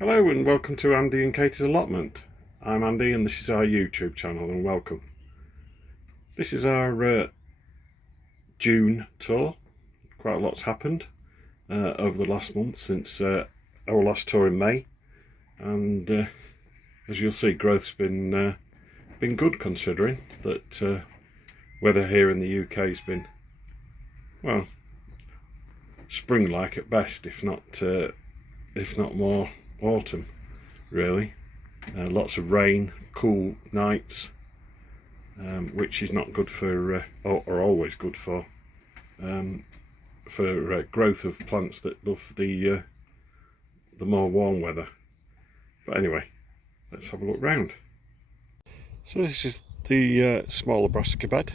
Hello and welcome to Andy and Katie's Allotment. I'm Andy and this is our YouTube channel, and welcome. This is our June tour. Quite a lot's happened over the last month since our last tour in May, and as you'll see, growth's been good, considering that weather here in the UK has been, well, spring-like at best, if not more autumn, really. Lots of rain, cool nights, which is not good for, or always good for growth of plants that love the more warm weather. But anyway, let's have a look round. So this is the smaller brassica bed.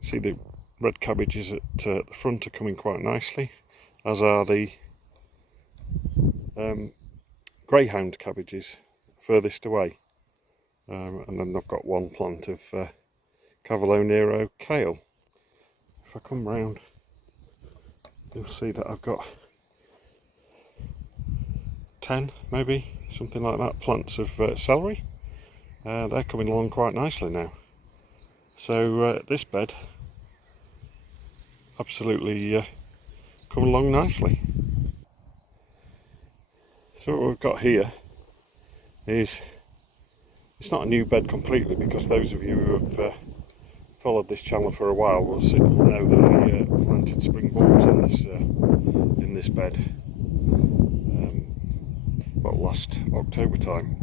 See the red cabbages at the front are coming quite nicely, as are the greyhound cabbages furthest away, and then I've got one plant of Cavallo Nero kale. If I come round, you'll see that I've got 10, maybe something like that, plants of celery. They're coming along quite nicely now. So this bed absolutely coming along nicely. So what we've got here is, it's not a new bed completely, because those of you who have followed this channel for a while will know that I planted spring bulbs in this bed last October time,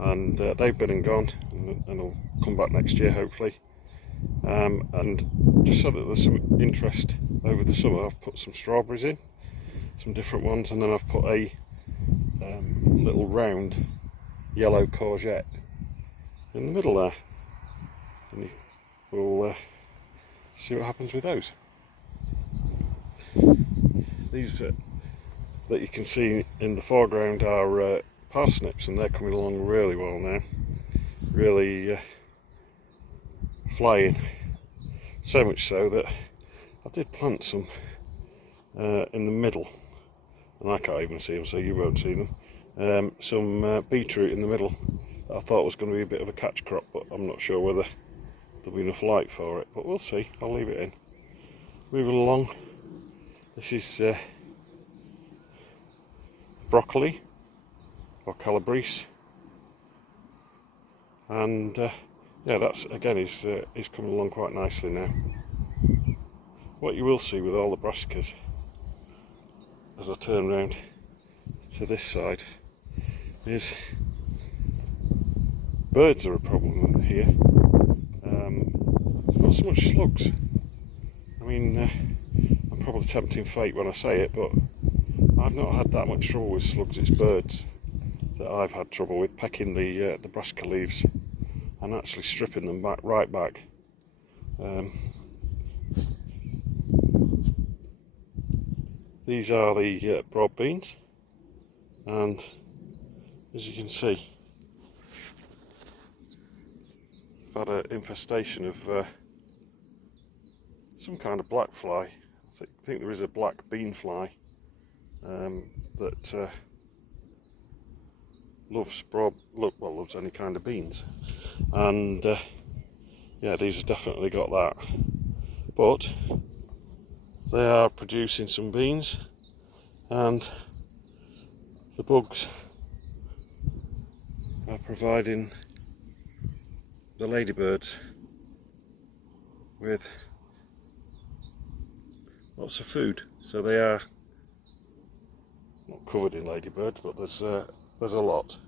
and they've been and gone, and will come back next year hopefully. And just so that there's some interest over the summer, I've put some strawberries in, some different ones, and then I've put a little round yellow courgette in the middle there, and we'll see what happens with those. These that you can see in the foreground are parsnips, and they're coming along really well now, really flying. So much so that I did plant some in the middle, and I can't even see them, so you won't see them. Some beetroot in the middle that I thought was going to be a bit of a catch crop, but I'm not sure whether there'll be enough light for it, but we'll see. I'll leave it in. Moving along, this is broccoli or calabrese, and yeah, that's again is coming along quite nicely now. What you will see with all the brassicas, as I turn round to this side, is birds are a problem here. It's not so much slugs. I mean, I'm probably tempting fate when I say it, but I've not had that much trouble with slugs. It's birds that I've had trouble with, pecking the brassica leaves and actually stripping them right back. These are the broad beans, and as you can see, I've had an infestation of some kind of black fly. I think there is a black bean fly that loves any kind of beans, and yeah, these have definitely got that, but they are producing some beans, and the bugs are providing the ladybirds with lots of food. So they are not covered in ladybirds, but there's a lot.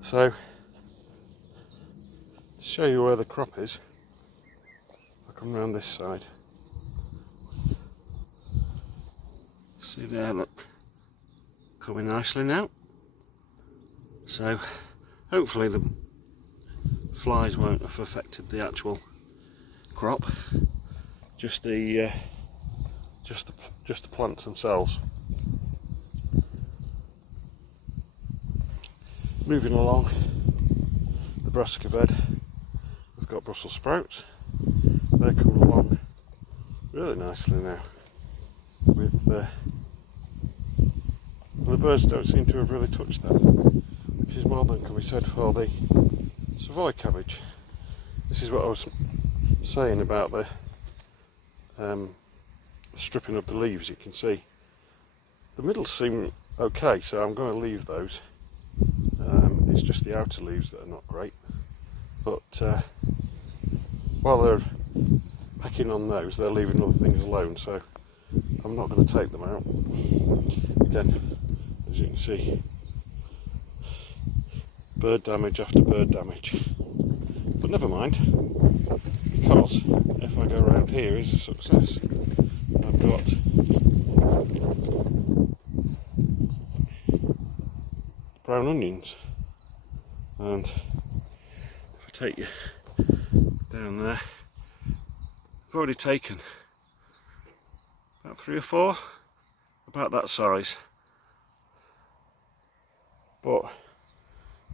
So to show you where the crop is, if I come around this side, see there, look, coming nicely now. So hopefully the flies won't have affected the actual crop, just the plants themselves. Moving along the brassica bed, we've got Brussels sprouts. They're coming along really nicely now, with birds don't seem to have really touched them, which is more than can be said for the Savoy cabbage. This is what I was saying about the stripping of the leaves. You can see the middle seem okay, so I'm going to leave those. It's just the outer leaves that are not great, but while they're pecking on those, they're leaving other things alone, so I'm not going to take them out. Again, as you can see, bird damage after bird damage, but never mind, because if I go around here is a success. I've got brown onions, and if I take you down there, I've already taken about 3 or 4, about that size, but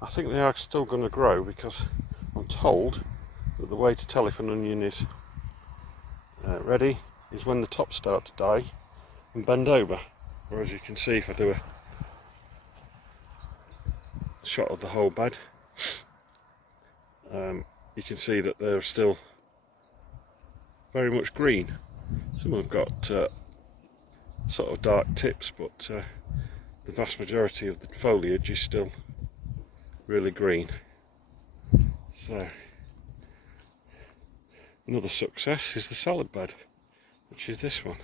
I think they are still going to grow, because I'm told that the way to tell if an onion is ready is when the tops start to die and bend over. Whereas you can see, if I do a shot of the whole bed, you can see that they're still very much green. Some of them got sort of dark tips, but the vast majority of the foliage is still really green. So another success is the salad bed, which is this one.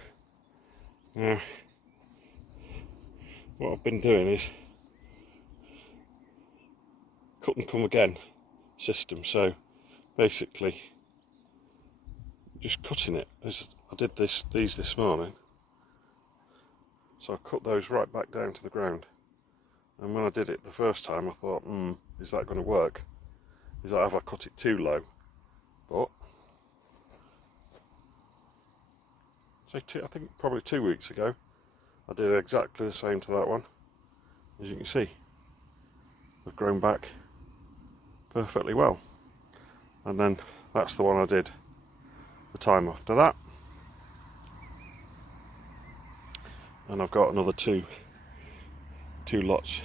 Now, what I've been doing is cut and come again system, so basically just cutting it, as I did these this morning. So I cut those right back down to the ground, and when I did it the first time I thought, is that going to work? Is that, have I cut it too low? But I think probably 2 weeks ago I did exactly the same to that one. As you can see, they've grown back perfectly well, and then that's the one I did the time after that, and I've got another two lots,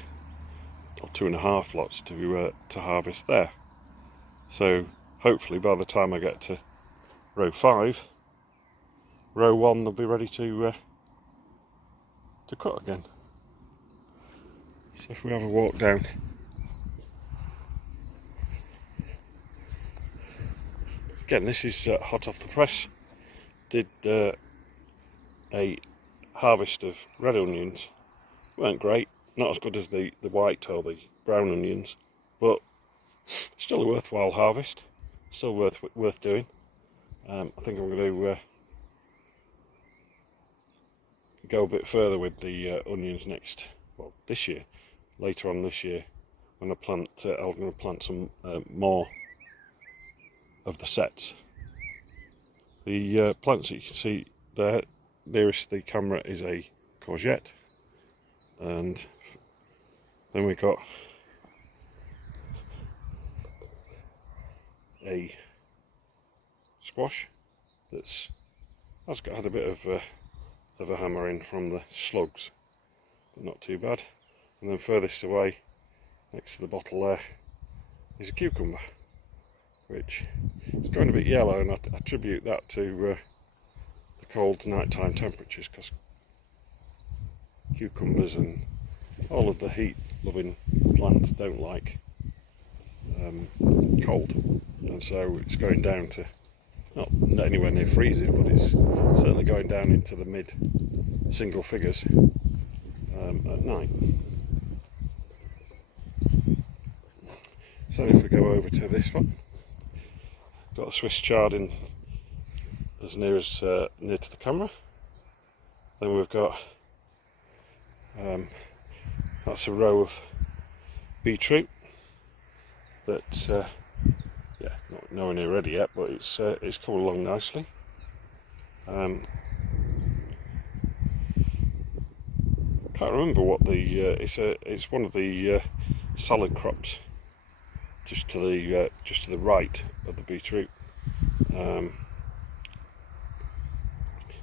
or 2.5 lots to harvest there. So hopefully by the time I get to row 5, row 1 they'll be ready to cut again. So if we have a walk down, again, this is hot off the press. Did a harvest of red onions. Weren't great, not as good as the white or the brown onions, but still a worthwhile harvest, still worth doing. I think I'm going to go a bit further with the onions this year, later on this year, when I plant. I'm going to plant some more of the sets. The plants that you can see there nearest the camera is a courgette, and then we got a squash has had a bit of a hammer in from the slugs, but not too bad. And then furthest away, next to the bottle there, is a cucumber, which is going a bit yellow, and I attribute that to the cold nighttime temperatures, because cucumbers and all of the heat loving plants don't like cold, and so it's going down to not anywhere near freezing, but it's certainly going down into the mid single figures at night. So if we go over to this one, got a Swiss chard in as near to the camera. Then we've got that's a row of beetroot that not nowhere near ready yet, but it's come along nicely. Can't remember what the it's one of the salad crops just to the right of the beetroot.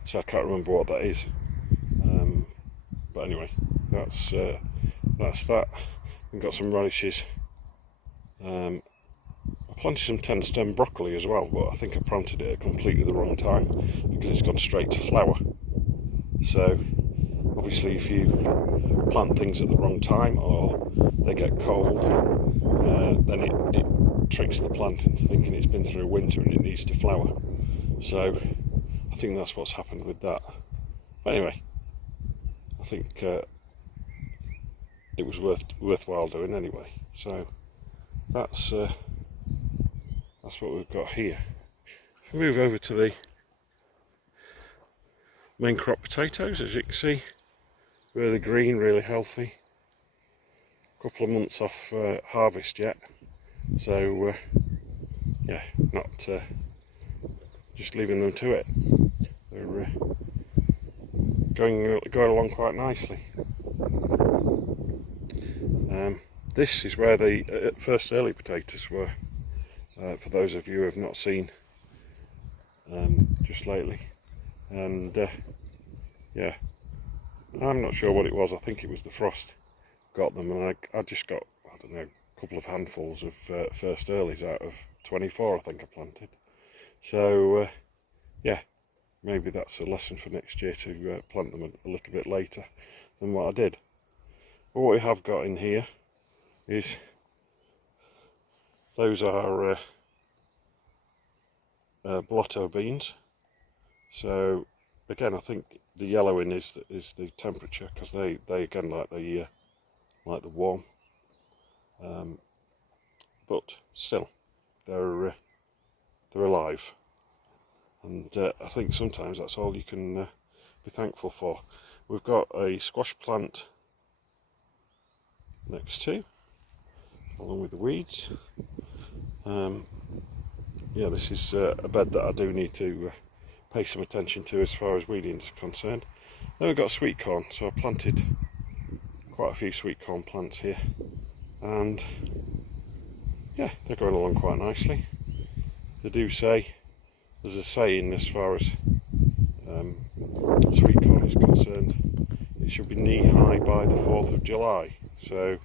So I can't remember what that is. But anyway, that's that's that. We've got some radishes. I planted some 10-stem broccoli as well, but I think I planted it at completely the wrong time because it's gone straight to flower. So obviously if you plant things at the wrong time or they get cold, then it tricks the plant into thinking it's been through a winter and it needs to flower. So I think that's what's happened with that. But anyway, I think it was worthwhile doing anyway. So that's what we've got here. If we move over to the main crop potatoes, as you can see, really green, really healthy. A couple of months off harvest yet, so yeah, not just leaving them to it. They're going along quite nicely. This is where the first early potatoes were, for those of you who have not seen just lately. And yeah, I'm not sure what it was. I think it was the frost got them, and I just got, I don't know, a couple of handfuls of first earlies out of 24 I think I planted. So yeah, maybe that's a lesson for next year to plant them a little bit later than what I did. But what we have got in here is, those are blotto beans. So again, I think the yellowing is the temperature, because they again like the warm, but still they're alive, and I think sometimes that's all you can be thankful for. We've got a squash plant next to, along with the weeds. Yeah, this is a bed that I do need to pay some attention to as far as weeding is concerned. Then we've got sweet corn, so I planted quite a few sweet corn plants here, and yeah, they're going along quite nicely. They do say, there's a saying as far as sweet corn is concerned, it should be knee high by the 4th of July. So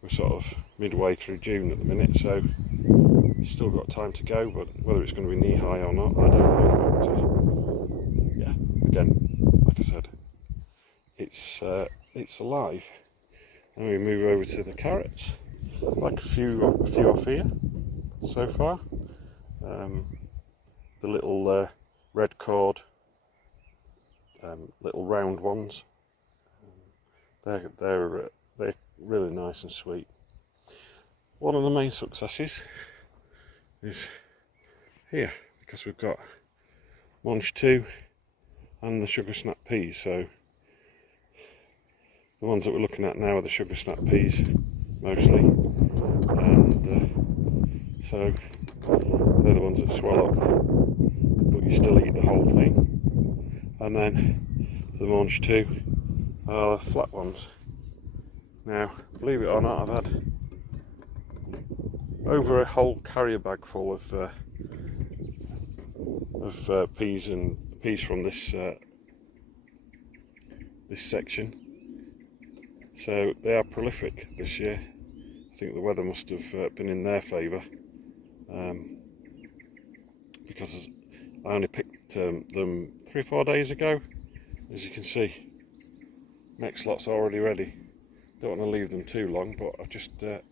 we're sort of midway through June at the minute, so still got time to go, but whether it's going to be knee high or not, I don't know. But yeah, again, like I said, it's alive. And we move over to the carrots. Like a few off here so far. The little red cord, little round ones. They're really nice and sweet. One of the main successes is here, because we've got Monge 2 and the sugar snap peas. So the ones that we're looking at now are the sugar snap peas mostly, and so they're the ones that swell up, but you still eat the whole thing. And then the Monge 2 are the flat ones. Now, believe it or not, I've had over a whole carrier bag full of peas and peas from this this section. So they are prolific this year. I think the weather must have been in their favour, because I only picked them 3 or 4 days ago. As you can see, next lot's already ready. Don't want to leave them too long, but I've just there's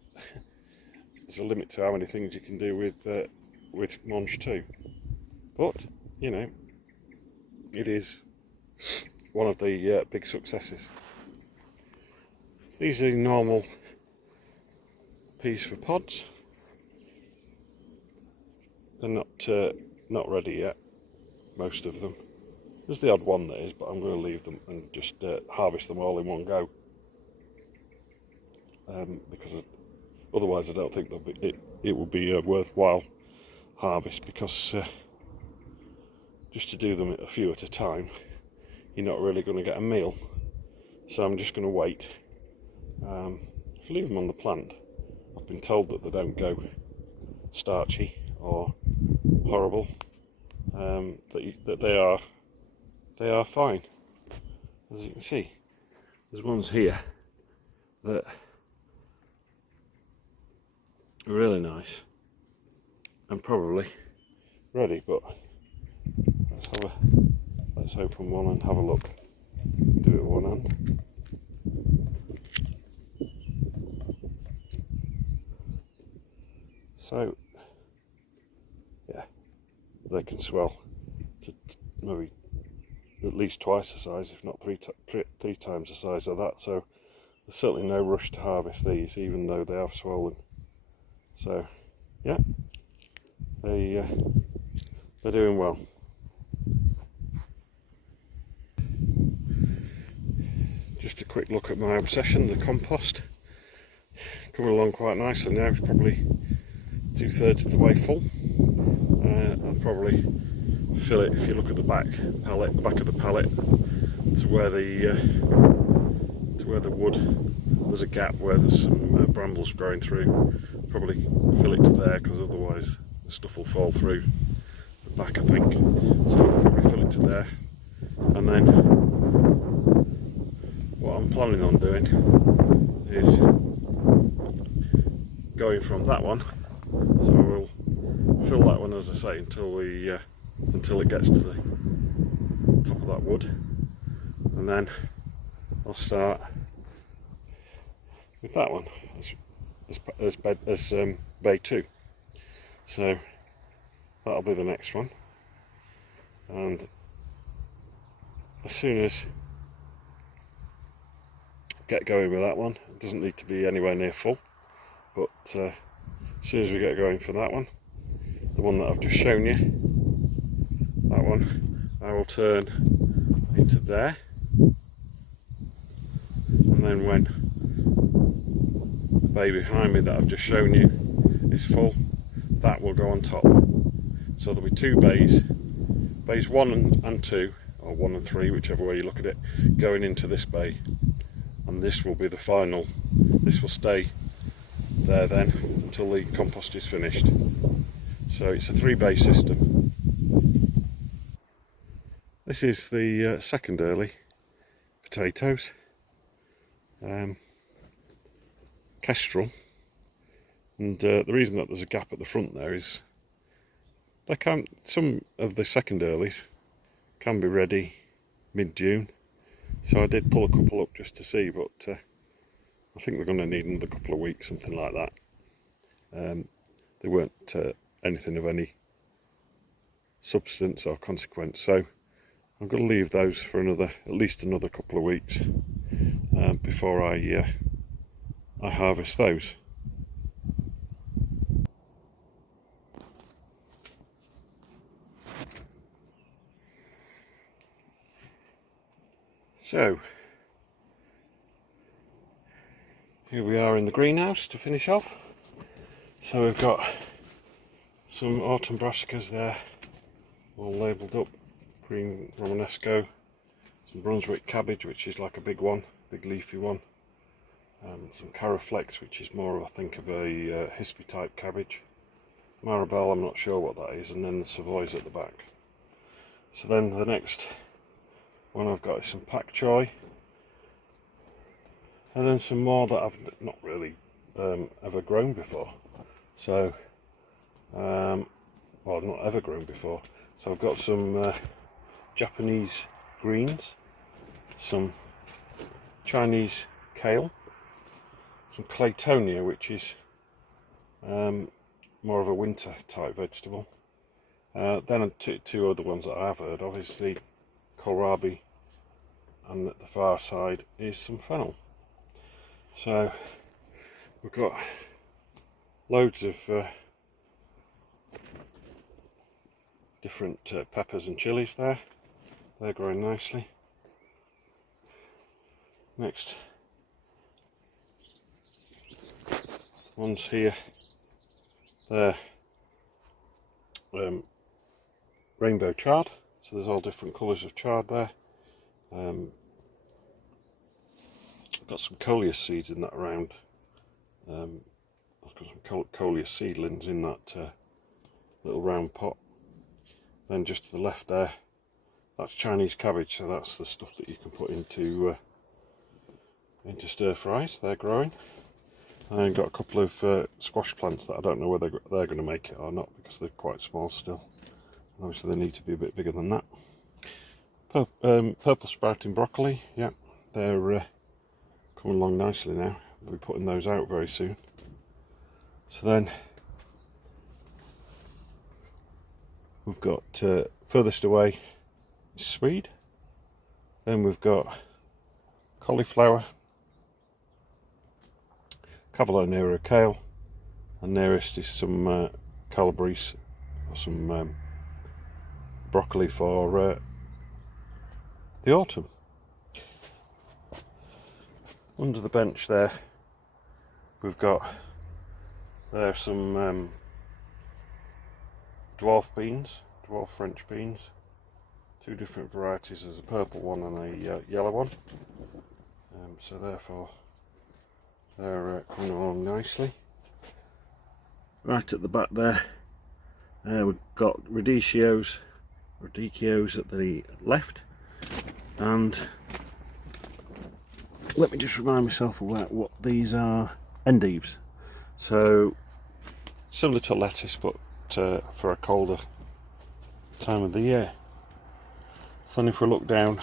a limit to how many things you can do with Monge 2. But you know, it is one of the big successes. These are normal peas for pods. They're not ready yet, most of them. There's the odd one that is, but I'm going to leave them and just harvest them all in one go, because otherwise I don't think it will be a worthwhile harvest, because just to do them a few at a time, you're not really going to get a meal. So I'm just going to wait. If you leave them on the plant, I've been told that they don't go starchy or horrible, that they are fine. As you can see, there's ones here that are really nice and probably ready, but let's open one and have a look. Do it with one hand. So yeah, they can swell to maybe at least twice the size, if not three times the size of that. So there's certainly no rush to harvest these, even though they have swollen. So yeah, they're doing well. Just a quick look at my obsession, the compost. Coming along quite nicely now. It's probably 2/3 of the way full. I'll probably fill it, if you look at the back of the pallet, to where the wood, there's a gap where there's some brambles growing through. Probably fill it to there, because otherwise the stuff will fall through the back, I think. So I'll probably fill it to there, and then what I'm planning on doing is going from that one. So we'll fill that one, as I say, until it gets to the top of that wood, and then I'll start with that one as bay 2. So that'll be the next one, and as soon as get going with that one, it doesn't need to be anywhere near full, but as soon as we get going for that one, the one that I've just shown you, that one, I will turn into there, and then when the bay behind me that I've just shown you is full, that will go on top. So there'll be 2 bays, bays 1 and 2, or 1 and 3, whichever way you look at it, going into this bay, and this will be the final. This will stay there then until the compost is finished. So it's a 3-bay system. This is the second early potatoes, kestrel, and the reason that there's a gap at the front there is some of the second earlies can be ready mid-June, so I did pull a couple up just to see, but I think they're going to need another couple of weeks, something like that. They weren't anything of any substance or consequence, so I'm going to leave those for at least another couple of weeks before I harvest those. So here we are in the greenhouse to finish off. So we've got some autumn brassicas there, all labelled up, green Romanesco, some Brunswick cabbage, which is like a big one, big leafy one, some Caraflex, which is more, I think, of a hispy type cabbage, Maribel, I'm not sure what that is, and then the Savoys at the back. So then the next one I've got is some pak choi, and then some more that I've not really ever grown before. So, well, not ever grown before. So I've got some Japanese greens, some Chinese kale, some claytonia, which is more of a winter type vegetable. Then two other ones that I've heard of is the kohlrabi, and at the far side is some fennel. So we've got loads of different peppers and chilies there. They're growing nicely. Next ones here, they're rainbow chard, so there's all different colours of chard there. I've got some coleus seeds in that round. I've got some coleus seedlings in that little round pot. Then just to the left there, that's Chinese cabbage, so that's the stuff that you can put into into stir fries. They're growing. I've got a couple of squash plants that I don't know whether they're going to make it or not because they're quite small still. Obviously they need to be a bit bigger than that. Purple sprouting broccoli, yeah, they're coming along nicely now. We'll be putting those out very soon. So then we've got furthest away is swede. Then we've got cauliflower, Cavolo Nero kale, and nearest is some calabrese or some broccoli for the autumn. Under the bench there we've got some dwarf French beans, two different varieties. There's a purple one and a yellow one, so therefore they're coming along nicely. Right at the back there, we've got radicchios at the left, and let me just remind myself about what these are. Endives. So similar to lettuce, but for a colder time of the year. So then if we look down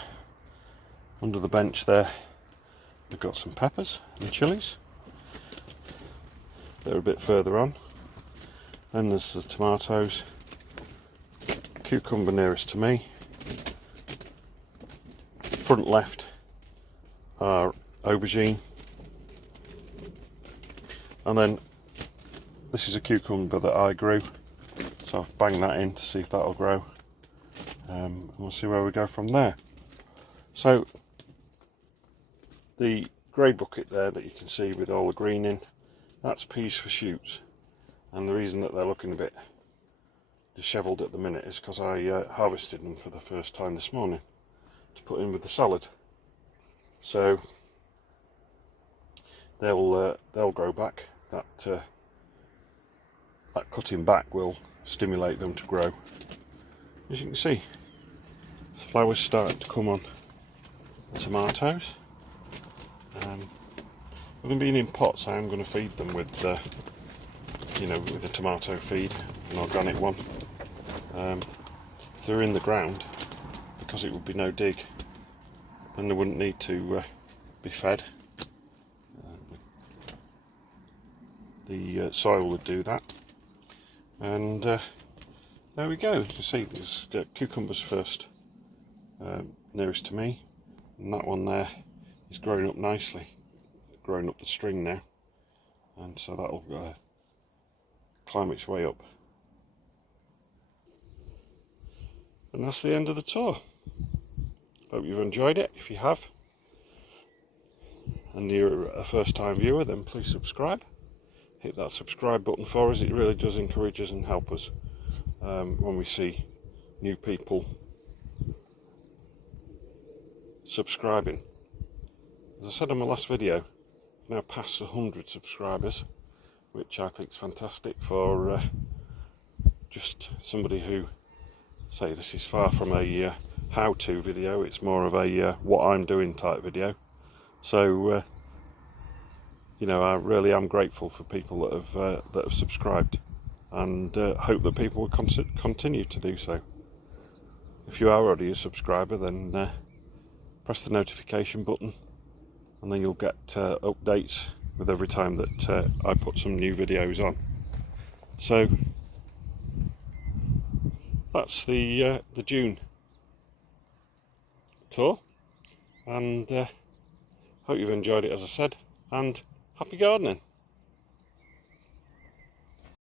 under the bench there, we've got some peppers and chilies. They're a bit further on. Then there's the tomatoes, cucumber nearest to me. Front left are aubergine, and then this is a cucumber that I grew, so I've banged that in to see if that'll grow, and we'll see where we go from there. So the grey bucket there that you can see with all the green in, that's peas for shoots, and the reason that they're looking a bit dishevelled at the minute is because I harvested them for the first time this morning to put in with the salad. So they'll grow back. That cutting back will stimulate them to grow. As you can see, flowers starting to come on the tomatoes. With them being in pots, I am going to feed them with with a tomato feed, an organic one. If they're in the ground, because it would be no dig, then they wouldn't need to be fed. The soil would do that. And there we go. You can see there's cucumbers first, nearest to me, and that one there is growing up nicely, growing up the string now, and so that'll climb its way up. And that's the end of the tour. Hope you've enjoyed it. If you have, and you're a first time viewer, then please subscribe. Hit that subscribe button for us. It really does encourage us and help us when we see new people subscribing. As I said in my last video, I've now passed 100 subscribers, which I think is fantastic for just somebody who, say, this is far from a how-to video, it's more of a what I'm doing type video. So I really am grateful for people that have subscribed, and hope that people will continue to do so. If you are already a subscriber, then press the notification button, and then you'll get updates with every time that I put some new videos on. So that's the June tour, and hope you've enjoyed it, as I said, and happy gardening.